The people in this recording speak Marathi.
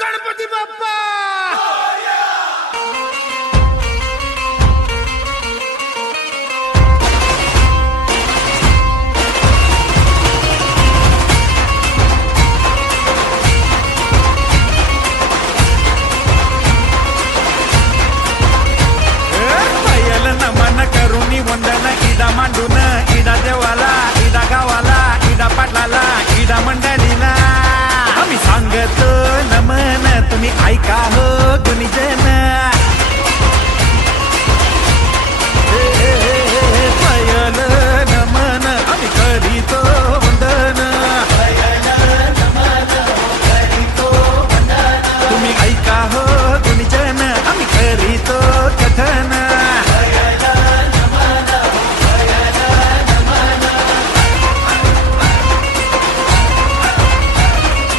गणपती बाप्पा नमन करुणी वंदन इडा मांडून इडा देवाला इडा गावाला इडा पाटलाला इडा मंडळीला आम्ही सांगतो नमन तुम्ही ऐका हो गुणी जय